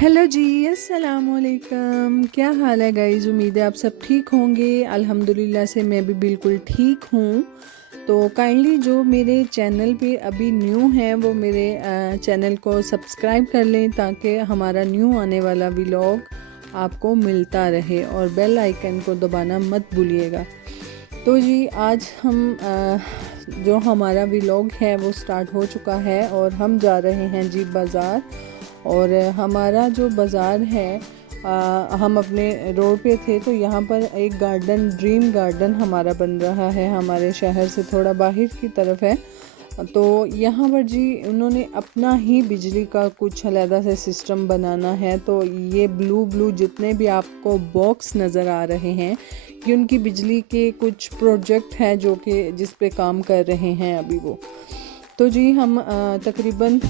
Hello जी, अस्सलाम वालेकुम। क्या हाल है गाइज़? उम्मीद है आप सब ठीक होंगे। अल्हम्दुलिल्लाह से मैं भी बिल्कुल ठीक हूँ। तो काइंडली जो मेरे चैनल पे अभी न्यू हैं वो मेरे चैनल को सब्सक्राइब कर लें ताकि हमारा न्यू आने वाला व्लॉग आपको मिलता रहे, और बेल आइकन को दबाना मत भूलिएगा। तो जी आज हम जो हमारा व्लॉग है वो स्टार्ट हो चुका है और हम जा रहे हैं जी बाज़ार। और हमारा जो बाज़ार है, हम अपने रोड पे थे तो यहाँ पर एक गार्डन, ड्रीम गार्डन हमारा बन रहा है, हमारे शहर से थोड़ा बाहर की तरफ है। तो यहाँ पर जी उन्होंने अपना ही बिजली का कुछ अलग से सिस्टम बनाना है। तो ये ब्लू जितने भी आपको बॉक्स नज़र आ रहे हैं, ये उनकी बिजली के कुछ प्रोजेक्ट हैं जो कि जिस पे काम कर रहे हैं अभी वो। तो जी हम तकरीबन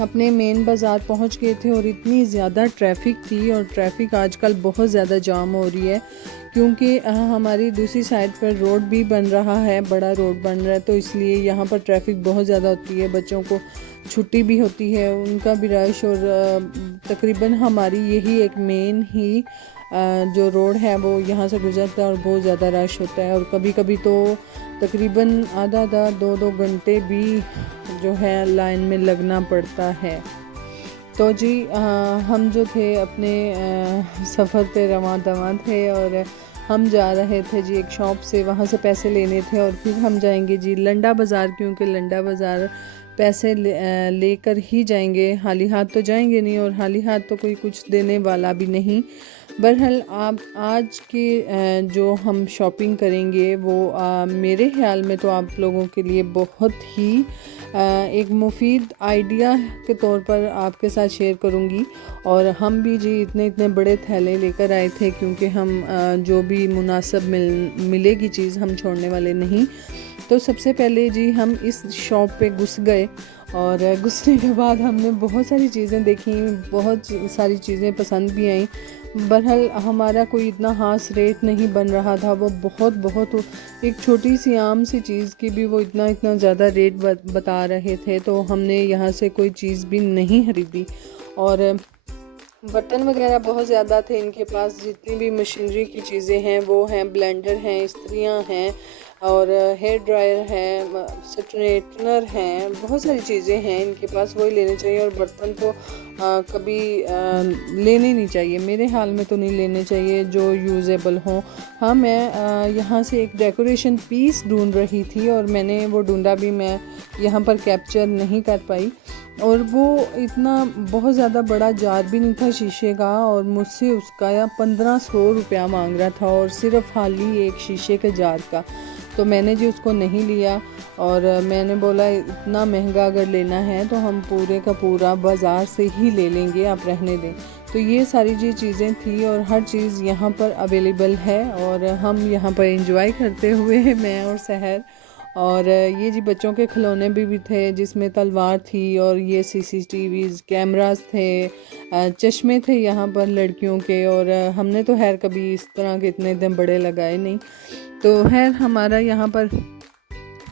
अपने मेन बाज़ार पहुंच गए थे और इतनी ज़्यादा ट्रैफिक थी, और ट्रैफिक आजकल बहुत ज़्यादा जाम हो रही है क्योंकि हमारी दूसरी साइड पर रोड भी बन रहा है, बड़ा रोड बन रहा है, तो इसलिए यहाँ पर ट्रैफिक बहुत ज़्यादा होती है। बच्चों को छुट्टी भी होती है, उनका भी रश, और तकरीबन हमारी यही एक मेन ही जो रोड है वो यहाँ से गुजरता है और बहुत ज़्यादा रश होता है। और कभी कभी तो तकरीबन आधा 2 घंटे भी जो है लाइन में लगना पड़ता है। तो जी हम जो थे अपने सफ़र पे रवां दवां थे, और हम जा रहे थे जी एक शॉप से, वहाँ से पैसे लेने थे और फिर हम जाएंगे जी लंडा बाज़ार, क्योंकि लंडा बाज़ार पैसे लेकर ही जाएंगे, खाली हाथ तो जाएंगे नहीं, और खाली हाथ तो कोई कुछ देने वाला भी नहीं। बहरहाल आप आज के जो हम शॉपिंग करेंगे वो मेरे ख्याल में तो आप लोगों के लिए बहुत ही एक मुफीद आइडिया के तौर पर आपके साथ शेयर करूंगी। और हम भी जी इतने बड़े थैले लेकर आए थे क्योंकि हम जो भी मुनासिब मिलेगी चीज़ हम छोड़ने वाले नहीं। तो सबसे पहले जी हम इस शॉप पे घुस गए, और घुसने के बाद हमने बहुत सारी चीज़ें देखी, बहुत सारी चीज़ें पसंद भी आईं। बहरहाल हमारा कोई इतना ख़ास रेट नहीं बन रहा था, वो बहुत एक छोटी सी आम सी चीज़ की भी वो इतना ज़्यादा रेट बता रहे थे, तो हमने यहाँ से कोई चीज़ भी नहीं खरीदी। और बर्तन वगैरह बहुत ज़्यादा थे इनके पास, जितनी भी मशीनरी की चीज़ें हैं वो हैं, ब्लेंडर हैं, इस्त्रियाँ हैं, और हेयर ड्रायर है, स्ट्रेटनर हैं, बहुत सारी चीज़ें हैं इनके पास, वही लेने चाहिए। और बर्तन तो कभी लेने नहीं चाहिए, मेरे हाल में तो नहीं लेने चाहिए जो यूज़ेबल हों। हाँ, मैं यहाँ से एक डेकोरेशन पीस ढूंढ रही थी और मैंने वो ढूंढा भी, मैं यहाँ पर कैप्चर नहीं कर पाई। और वो इतना बहुत ज़्यादा बड़ा जार भी नहीं था शीशे का, और मुझसे उसका या 1500 रुपया मांग रहा था, और सिर्फ खाली एक शीशे के जार का। तो मैंने जी उसको नहीं लिया, और मैंने बोला इतना महंगा अगर लेना है तो हम पूरे का पूरा बाज़ार से ही ले लेंगे, आप रहने दें। तो ये सारी जी चीज़ें थी, और हर चीज़ यहाँ पर अवेलेबल है, और हम यहाँ पर एंजॉय करते हुए मैं और सहर। और ये जी बच्चों के खिलौने भी थे, जिसमें तलवार थी, और ये सीसीटीवीज़ कैमरास थे, चश्मे थे यहाँ पर लड़कियों के, और हमने तो खैर कभी इस तरह के इतने दिन बड़े लगाए नहीं। तो खैर हमारा यहाँ पर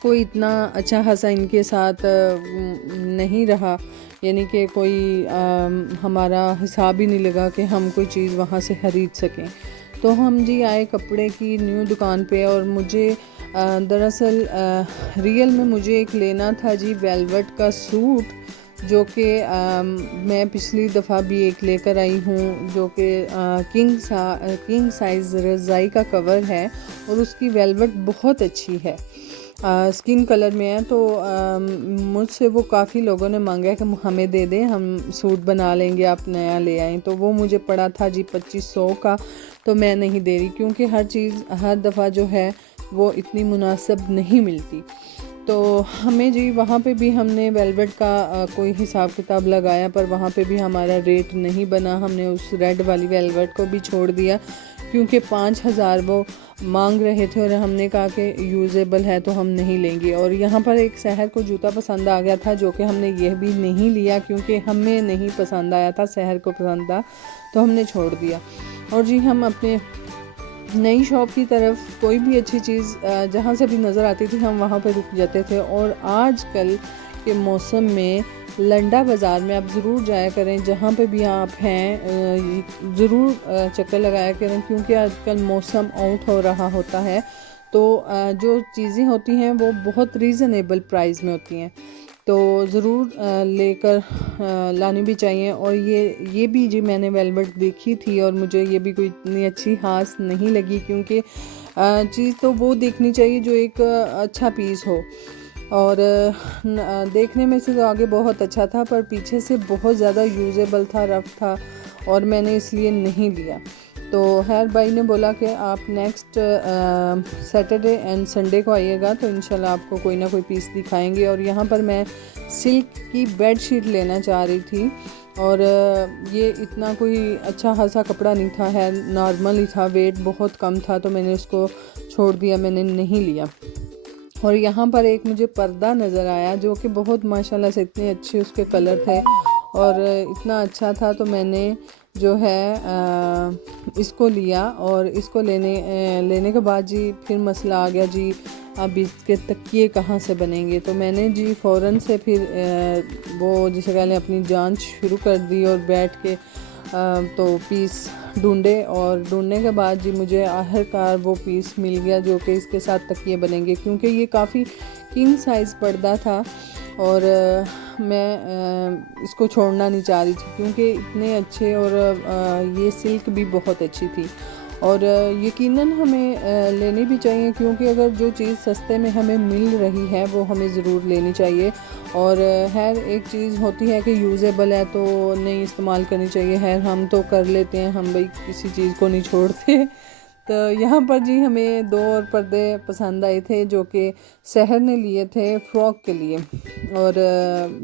कोई इतना अच्छा खासा इनके साथ नहीं रहा, यानी कि कोई हमारा हिसाब ही नहीं लगा कि हम कोई चीज़ वहाँ से ख़रीद सकें। तो हम जी आए कपड़े की न्यू दुकान पे, और मुझे दरअसल रियल में मुझे एक लेना था जी वेलवेट का सूट, जो कि मैं पिछली दफ़ा भी एक लेकर आई हूँ, जो कि किंग साइज़ रज़ाई का कवर है, और उसकी वेलवेट बहुत अच्छी है, स्किन कलर में है। तो मुझसे वो काफ़ी लोगों ने मांगा कि हमें दे दें, हम सूट बना लेंगे, आप नया ले आएँ। तो वो मुझे पड़ा था जी 2500 का, तो मैं नहीं दे रही क्योंकि हर चीज़ हर दफ़ा जो है वो इतनी मुनासिब नहीं मिलती। तो हमें जी वहाँ पे भी हमने वेलवेट का कोई हिसाब किताब लगाया, पर वहाँ पे भी हमारा रेट नहीं बना। हमने उस रेड वाली वेलवेट को भी छोड़ दिया क्योंकि 5000 वो मांग रहे थे, और हमने कहा कि यूज़ेबल है तो हम नहीं लेंगे। और यहाँ पर एक सहर को जूता पसंद आ गया था, जो कि हमने यह भी नहीं लिया क्योंकि हमें नहीं पसंद आया था, सहर को पसंद था, तो हमने छोड़ दिया। और जी हम अपने नई शॉप की तरफ कोई भी अच्छी चीज़ जहाँ से भी नज़र आती थी हम वहाँ पर रुक जाते थे। और आजकल के मौसम में लंडा बाज़ार में आप ज़रूर जाया करें, जहाँ पे भी आप हैं ज़रूर चक्कर लगाया करें, क्योंकि आजकल मौसम आउट हो रहा होता है तो जो चीज़ें होती हैं वो बहुत रीज़नेबल प्राइस में होती हैं, तो ज़रूर लेकर लानी भी चाहिए। और ये भी जी मैंने वेलवेट देखी थी और मुझे ये भी कोई इतनी अच्छी खास नहीं लगी, क्योंकि चीज़ तो वो देखनी चाहिए जो एक अच्छा पीस हो। और देखने में से तो आगे बहुत अच्छा था, पर पीछे से बहुत ज़्यादा यूज़ेबल था, रफ़ था, और मैंने इसलिए नहीं लिया। तो खैर भाई ने बोला कि आप नेक्स्ट सैटरडे एंड संडे को आइएगा, तो इंशाल्लाह आपको कोई ना कोई पीस दिखाएंगे। और यहाँ पर मैं सिल्क की बेड शीट लेना चाह रही थी, और ये इतना कोई अच्छा खासा कपड़ा नहीं था, है नॉर्मल ही था, वेट बहुत कम था, तो मैंने उसको छोड़ दिया, मैंने नहीं लिया। और यहाँ पर एक मुझे पर्दा नज़र आया जो कि बहुत माशाल्लाह से इतने अच्छे उसके कलर थे और इतना अच्छा था, तो मैंने जो है इसको लिया। और इसको लेने के बाद जी फिर मसला आ गया जी, अब इसके तकिए कहाँ से बनेंगे। तो मैंने जी फ़ौरन से फिर वो जिसे कहते हैं अपनी जांच शुरू कर दी और बैठ के तो पीस ढूंढे, और ढूंढने के बाद जी मुझे आखिरकार वो पीस मिल गया जो कि इसके साथ तकिए बनेंगे, क्योंकि ये काफ़ी किंग साइज़ पर्दा था और मैं इसको छोड़ना नहीं चाह रही थी, क्योंकि इतने अच्छे, और ये सिल्क भी बहुत अच्छी थी। और यकीनन हमें लेनी भी चाहिए, क्योंकि अगर जो चीज़ सस्ते में हमें मिल रही है वो हमें ज़रूर लेनी चाहिए। और हर एक चीज़ होती है कि यूज़ेबल है तो नहीं इस्तेमाल करनी चाहिए, है हम तो कर लेते हैं, हम भाई किसी चीज़ को नहीं छोड़ते। तो यहाँ पर जी हमें 2 और पर्दे पसंद आए थे जो कि सहर ने लिए थे फ़्रॉक के लिए, और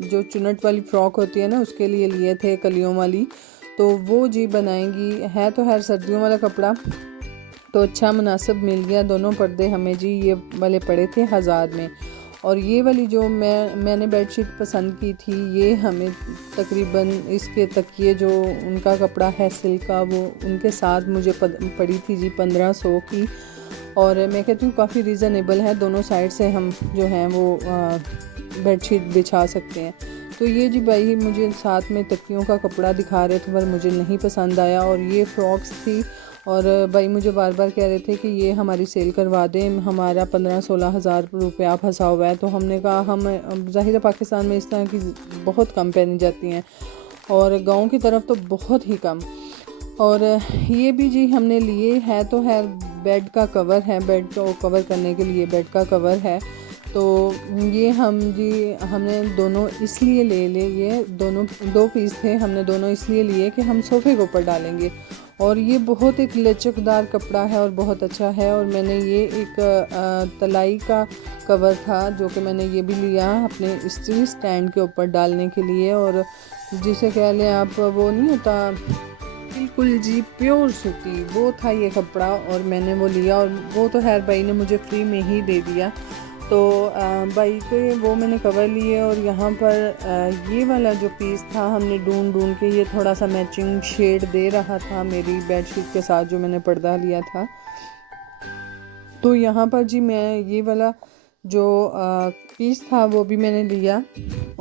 जो चुनट वाली फ़्रॉक होती है ना उसके लिए थे कलियों वाली। तो वो जी बनाएंगी, है तो हर सर्दियों वाला कपड़ा, तो अच्छा मुनासिब मिल गया। दोनों पर्दे हमें जी ये वाले पड़े थे 1000 में, और ये वाली जो मैंने बेडशीट पसंद की थी ये हमें तकरीबन इसके तकिए जो उनका कपड़ा है सिल्क का वो उनके साथ मुझे पड़ी थी जी 1500 की। और मैं कहती हूँ काफ़ी रीज़नेबल है, दोनों साइड से हम जो हैं वो बेडशीट बिछा सकते हैं। तो ये जी भाई मुझे साथ में तकियों का कपड़ा दिखा रहे थे पर मुझे नहीं पसंद आया, और ये फ्रॉक्स थी, और भाई मुझे बार बार कह रहे थे कि ये हमारी सेल करवा दें, हमारा 15-16 हज़ार रुपया फंसा हुआ है। तो हमने कहा हम ज़ाहिर पाकिस्तान में इस तरह की बहुत कम पहनी जाती हैं और गांव की तरफ तो बहुत ही कम। और ये भी जी हमने लिए है तो है, बेड का कवर है, बेड को कवर करने के लिए बेड का कवर है। तो ये हमने दोनों इसलिए ले ये दोनों 2 पीस थे, हमने दोनों इसलिए लिए कि हम सोफ़े के ऊपर डालेंगे। और ये बहुत एक लचकदार कपड़ा है और बहुत अच्छा है। और मैंने ये एक तलाई का कवर था जो कि मैंने ये भी लिया अपने इस्त्री स्टैंड के ऊपर डालने के लिए, और जिसे कह लें आप वो नहीं होता बिल्कुल जी प्योर सूती, वो था ये कपड़ा, और मैंने वो लिया। और वो तो खैर भाई ने मुझे फ्री में ही दे दिया। तो भाई के वो मैंने कवर लिए, और यहाँ पर ये वाला जो पीस था हमने ढूंढ के, ये थोड़ा सा मैचिंग शेड दे रहा था मेरी बेडशीट के साथ जो मैंने पर्दा लिया था। तो यहाँ पर जी मैं ये वाला जो पीस था वो भी मैंने लिया,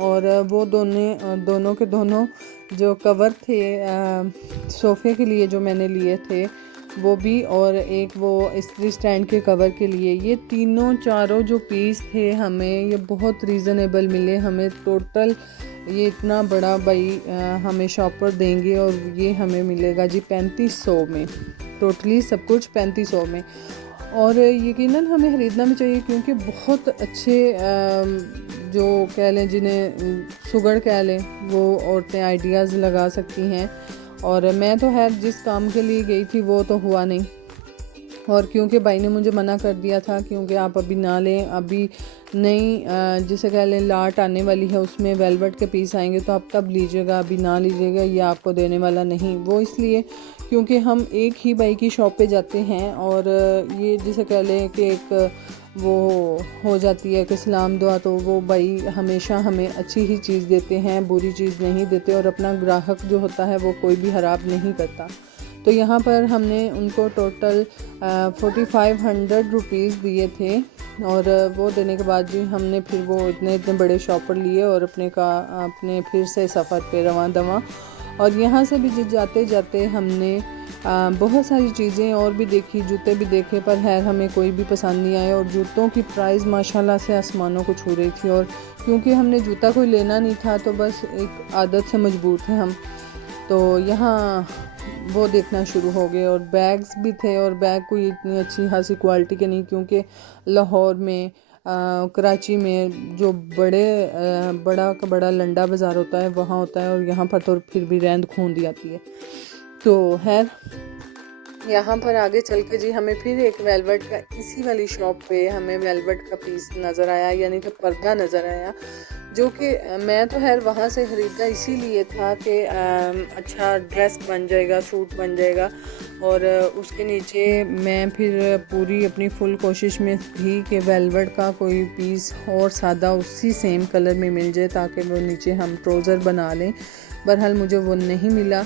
और वो दोनों के दोनों जो कवर थे सोफ़े के लिए जो मैंने लिए थे वो भी, और एक वो इस्त्री स्टैंड के कवर के लिए, ये चारों जो पीस थे हमें ये बहुत रीज़नेबल मिले। हमें टोटल ये इतना बड़ा भाई हमें शॉपर देंगे और ये हमें मिलेगा जी 3500 में, टोटली सब कुछ 3500 में। और यकीनन हमें ख़रीदना भी चाहिए, क्योंकि बहुत अच्छे जो कह लें जिन्हें शुगर कह लें वो औरतें आइडियाज़ लगा सकती हैं। और मैं तो खैर जिस काम के लिए गई थी वो तो हुआ नहीं, और क्योंकि भाई ने मुझे मना कर दिया था क्योंकि आप अभी ना लें, अभी नई जिसे कह लें लाट आने वाली है उसमें वेलवेट के पीस आएंगे तो आप तब लीजिएगा, अभी ना लीजिएगा, ये आपको देने वाला नहीं। वो इसलिए क्योंकि हम एक ही भाई की शॉप पे जाते हैं, और ये जिसे कह लें कि एक वो हो जाती है कि सलाम दुआ, तो वो भाई हमेशा हमें अच्छी ही चीज़ देते हैं, बुरी चीज़ नहीं देते, और अपना ग्राहक जो होता है वो कोई भी ख़राब नहीं करता। तो यहाँ पर हमने उनको टोटल 4500 रुपीज़ दिए थे, और वो देने के बाद जी हमने फिर वो इतने इतने बड़े शॉपर लिए और अपने फिर से सफ़र पे रवां दवां। और यहाँ से भी जाते जाते हमने बहुत सारी चीज़ें और भी देखी, जूते भी देखे, पर खैर हमें कोई भी पसंद नहीं आए। और जूतों की प्राइस माशाल्लाह से आसमानों को छू रही थी। और क्योंकि हमने जूता कोई लेना नहीं था तो बस एक आदत से मजबूर थे हम, तो यहाँ वो देखना शुरू हो गए। और बैग्स भी थे, और बैग कोई इतनी अच्छी खासी क्वालिटी के नहीं, क्योंकि लाहौर में कराची में जो बड़ा लंडा बाज़ार होता है वहाँ होता है, और यहाँ पर तो फिर भी रैंद खूंदी आती है। तो खैर यहाँ पर आगे चल के जी हमें फिर एक वेलवेट का, इसी वाली शॉप पे हमें वेलवेट का पीस नज़र आया, यानी कि पर्दा नज़र आया, जो कि मैं तो खैर वहाँ से ख़रीदा इसीलिए था कि अच्छा ड्रेस बन जाएगा, सूट बन जाएगा। और उसके नीचे मैं फिर पूरी अपनी फुल कोशिश में थी कि वेलवेट का कोई पीस और सादा उसी सेम कलर में मिल जाए, ताकि वो नीचे हम ट्राउज़र बना लें। बहरहाल मुझे वो नहीं मिला,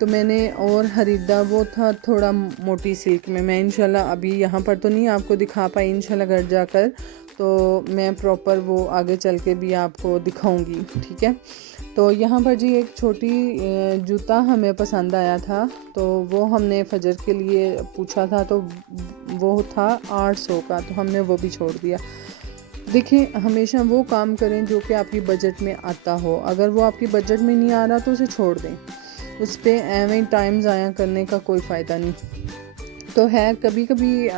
तो मैंने और ख़रीदा, वो था थोड़ा मोटी सिल्क में। मैं इंशाल्लाह अभी यहाँ पर तो नहीं आपको दिखा पाई, इंशाल्लाह घर जाकर तो मैं प्रॉपर वो आगे चल के भी आपको दिखाऊंगी, ठीक है। तो यहाँ पर जी एक छोटी जूता हमें पसंद आया था, तो वो हमने फजर के लिए पूछा था, तो वो था 800 का, तो हमने वो भी छोड़ दिया। देखिए, हमेशा वो काम करें जो कि आपकी बजट में आता हो। अगर वो आपकी बजट में नहीं आ रहा तो उसे छोड़ दें, उस पर एवं टाइम ज़ाया करने का कोई फ़ायदा नहीं। तो है कभी कभी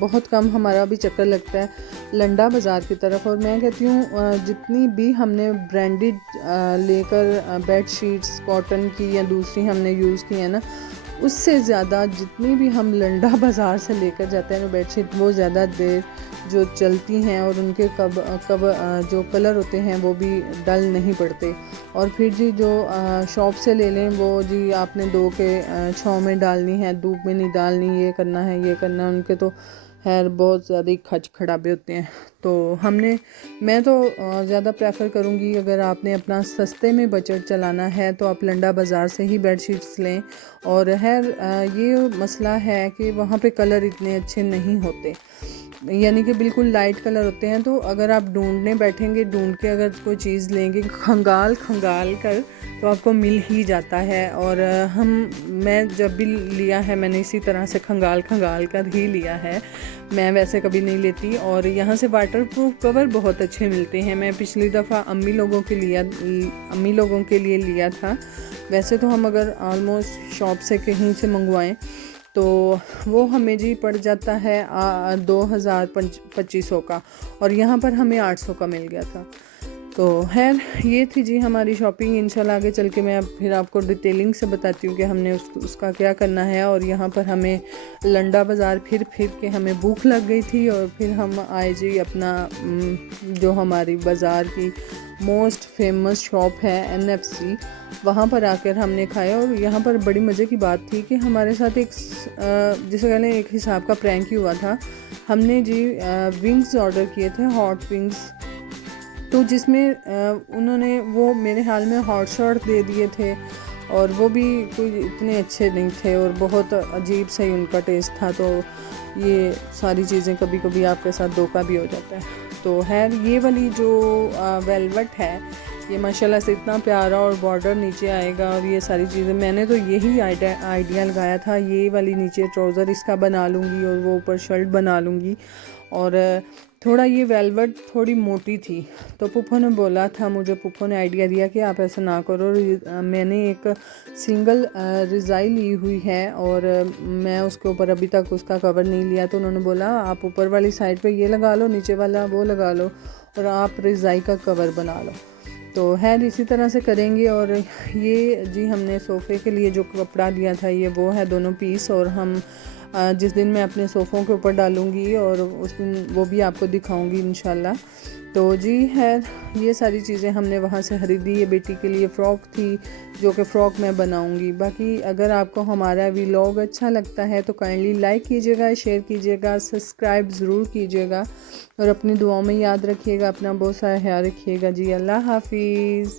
बहुत कम हमारा भी चक्कर लगता है लंडा बाज़ार की तरफ। और मैं कहती हूँ जितनी भी हमने ब्रांडेड लेकर बेड शीट्स कॉटन की या दूसरी हमने यूज़ की है ना, उससे ज़्यादा जितनी भी हम लंडा बाज़ार से लेकर जाते हैं ना बेडशीट, वो ज़्यादा देर जो चलती हैं और उनके जो कलर होते हैं वो भी डल नहीं पड़ते। और फिर जी जो शॉप से ले लें वो जी आपने धो के छाँव में डालनी है, धूप में नहीं डालनी, ये करना है ये करना है, उनके तो खैर बहुत ज़्यादा ही खड़ाबे होते हैं। तो मैं तो ज़्यादा प्रेफर करूँगी, अगर आपने अपना सस्ते में बजट चलाना है तो आप लंडा बाज़ार से ही बेडशीट्स लें। और खैर ये मसला है कि वहाँ पे कलर इतने अच्छे नहीं होते, यानी कि बिल्कुल लाइट कलर होते हैं। तो अगर आप ढूंढने बैठेंगे, ढूंढ के अगर कोई चीज़ लेंगे खंगाल कर, तो आपको मिल ही जाता है। और मैं जब भी लिया है मैंने इसी तरह से खंगाल कर ही लिया है, मैं वैसे कभी नहीं लेती। और यहाँ से वाटरप्रूफ कवर बहुत अच्छे मिलते हैं। मैं पिछली दफ़ा अम्मी लोगों के लिए लिया था। वैसे तो हम अगर ऑलमोस्ट शॉप से कहीं से मंगवाएं तो वो हमें जी पड़ जाता है 2500 का, और यहाँ पर हमें 800 का मिल गया था। तो खैर ये थी जी हमारी शॉपिंग। इंशाल्लाह आगे चल के मैं फिर आपको डिटेलिंग से बताती हूँ कि हमने उसका क्या करना है। और यहाँ पर हमें लंडा बाज़ार फिर के हमें भूख लग गई थी, और फिर हम आए जी अपना जो हमारी बाज़ार की मोस्ट फेमस शॉप है NFC, वहाँ पर आकर हमने खाया। और यहाँ पर बड़ी मज़े की बात थी कि हमारे साथ जिसे कहने एक हिसाब का प्रैंक ही हुआ था। हमने जी विंग्स ऑर्डर किए थे, हॉट विंग्स, तो जिसमें उन्होंने वो मेरे हाल में हॉट शॉट दे दिए थे, और वो भी कोई इतने अच्छे नहीं थे और बहुत अजीब सा ही उनका टेस्ट था। तो ये सारी चीज़ें कभी कभी आपके साथ धोखा भी हो जाता है। तो खैर ये वाली जो वेलवेट है ये माशाल्लाह से इतना प्यारा, और बॉर्डर नीचे आएगा और ये सारी चीज़ें, मैंने तो यही आइडिया लगाया था, ये वाली नीचे ट्राउज़र इसका बना लूँगी और वो ऊपर शर्ट बना लूँगी। और थोड़ा ये वेलवेट थोड़ी मोटी थी, तो पुप्पो ने बोला था मुझे, पुप्पो ने आइडिया दिया कि आप ऐसा ना करो। मैंने एक सिंगल रज़ाई ली हुई है और मैं उसके ऊपर अभी तक उसका कवर नहीं लिया, तो उन्होंने बोला आप ऊपर वाली साइड पे ये लगा लो, नीचे वाला वो लगा लो, और आप रज़ाई का कवर बना लो। तो है इसी तरह से करेंगे। और ये जी हमने सोफ़े के लिए जो कपड़ा लिया था ये वो है दोनों पीस, और हम जिस दिन मैं अपने सोफ़ों के ऊपर डालूँगी और उस दिन वो भी आपको दिखाऊँगी इंशाल्लाह। तो जी है ये सारी चीज़ें हमने वहाँ से खरीदी। ये बेटी के लिए फ़्रॉक थी जो कि फ़्रॉक मैं बनाऊँगी। बाकी अगर आपको हमारा व्लॉग अच्छा लगता है तो काइंडली लाइक कीजिएगा, शेयर कीजिएगा, सब्सक्राइब ज़रूर कीजिएगा, और अपनी दुआओं में याद रखिएगा। अपना बहुत सारा ख्याल रखिएगा जी। अल्लाह हाफिज़।